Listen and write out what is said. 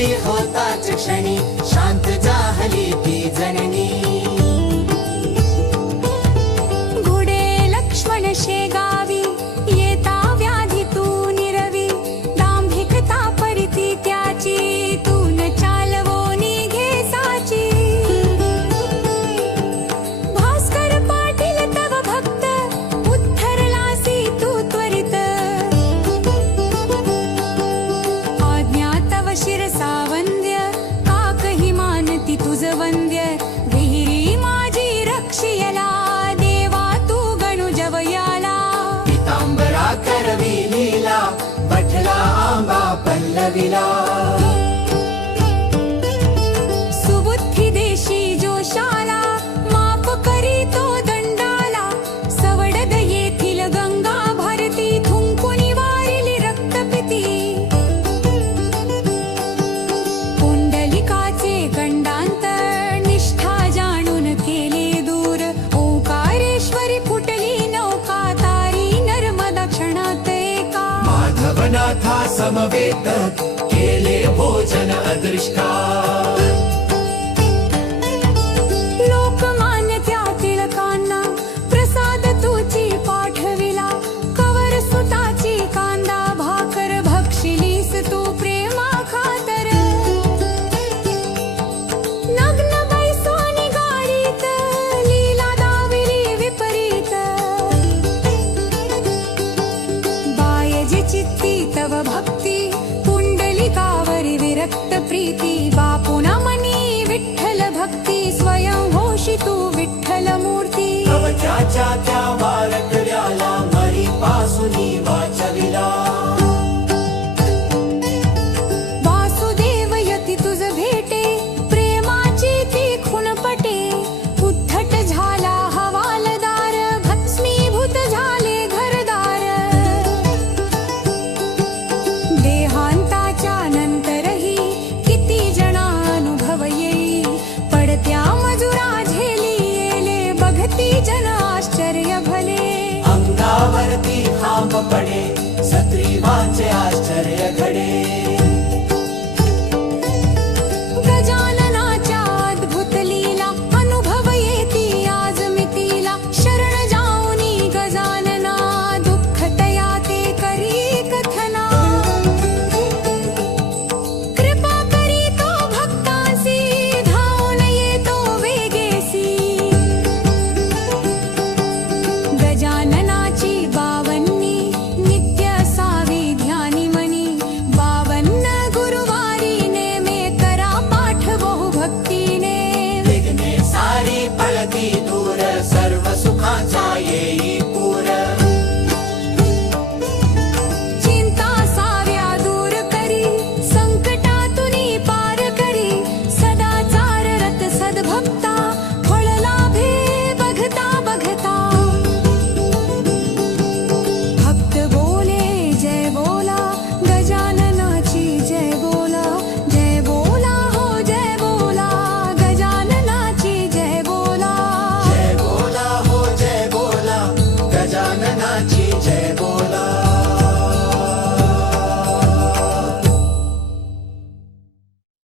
घडली होताच क्षणी, शांत जाहली ती जननी. घोडे लक्ष्मण शेगावी, येता व्याधीतून निरवी. दांभिकता परिती त्याची, तून चालवोनी घे साची. भास्कर पाटील तव भक्त, उद्धरलासी तू त्वरित. आज्ञा तव शिरसा वंद्य, काकही मानती तुझ वंद्य. विहिरी माझी रक्षियला, देवा तू गणु जवयाला. पितांबरा करवी लीला, पठला आंबा पल्लविला. सुबुद्धी देशी जोशाला, माफ करी तो दंडाला. सवडद येथील गंगा भारती, थुंकुनी वारिली रक्तपिती. पुंडलिकाचे गंडांतर, निष्ठा जाणून केले दूर. ओंकारेश्वरी फुटली नौका, तारी नर्मदा क्षणात एका. माधवनाथा समवेत, केले भोजन अदृष्टा. लोकमान्य त्या टिळकांना, प्रसाद तुची पाठविला. कवर सुताची कांदा भाकर, भक्षिलीस तू प्रेमा खातर. नग्न बैसोनी गाडीत, लीला दाविली विपरीत. बायजी चित्ती तव भक्ती, पुंडलिकावरी विरक्त प्रीती. बापुना मनी विठ्ठल भक्ती, स्वयं होशी तू विठ्ठल मूर्ती. तव त्याच्या त्या वारकऱ्याला, मरी पासुनी वाचविला. वासुदेव यती तुझ भेटे, प्रेमाची ती खुणपटे. उद्धट झाला हवालदार, भस्मीभूत झाले घरदार. देहांताच्या नंतरही, किती जना अनुभव येई. पडत्या मजुरा झेली येले, बघती जन आश्चर्य भले. अंगावरती खांब पडे, सत्रीवांचे आज